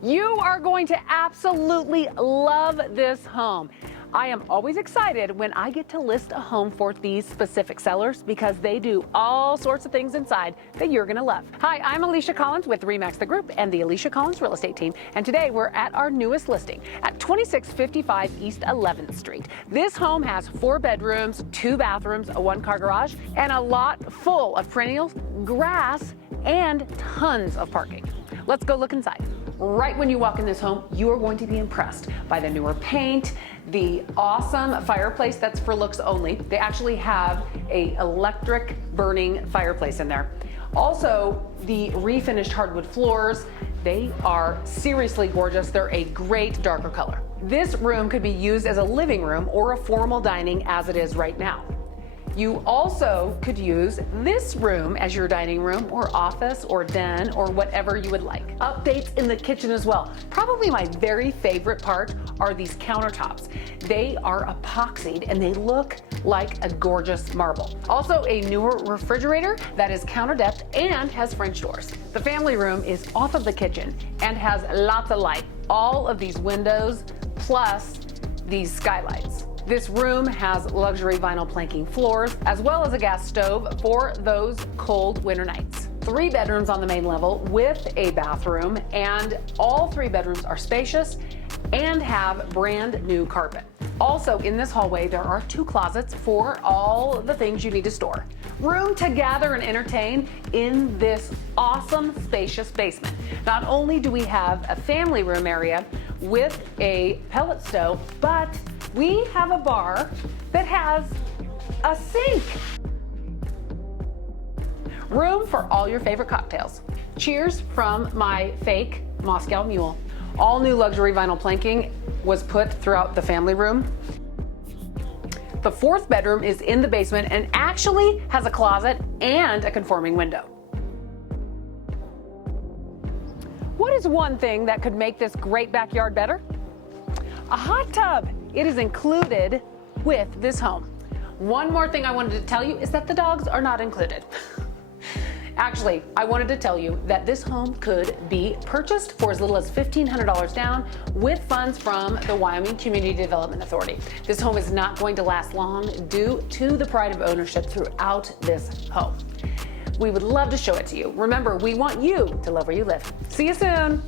You are going to absolutely love this home. I am always excited when I get to list a home for these specific sellers because they do all sorts of things inside that you're gonna love. Hi, I'm Alisha Collins with RE/MAX the Group and the Alisha Collins Real Estate Team, and today we're at our newest listing at 2655 East 11th Street. This home has 4 bedrooms, 2 bathrooms, a 1-car garage, and a lot full of perennials, grass, and tons of parking. Let's go look inside. Right when you walk in this home, you are going to be impressed by the newer paint, the awesome fireplace that's for looks only. They actually have a electric burning fireplace in there. Also, the refinished hardwood floors, they are seriously gorgeous. They're a great darker color. This room could be used as a living room or a formal dining as it is right now. You also could use this room as your dining room or office or den or whatever you would like. Updates in the kitchen as well. Probably my very favorite part are these countertops. They are epoxied and they look like a gorgeous marble. Also a newer refrigerator that is counter depth and has French doors. The family room is off of the kitchen and has lots of light. All of these windows plus these skylights. This room has luxury vinyl planking floors, as well as a gas stove for those cold winter nights. 3 bedrooms on the main level with a bathroom, and all 3 bedrooms are spacious and have brand new carpet. Also in this hallway, there are 2 closets for all the things you need to store. Room to gather and entertain in this awesome spacious basement. Not only do we have a family room area with a pellet stove, but we have a bar that has a sink. Room for all your favorite cocktails. Cheers from my fake Moscow Mule. All new luxury vinyl planking was put throughout the family room. The 4th bedroom is in the basement and actually has a closet and a conforming window. What is one thing that could make this great backyard better? A hot tub. It is included with this home. One more thing I wanted to tell you is that the dogs are not included. Actually, I wanted to tell you that this home could be purchased for as little as $1,500 down with funds from the Wyoming Community Development Authority. This home is not going to last long due to the pride of ownership throughout this home. We would love to show it to you. Remember, we want you to love where you live. See you soon.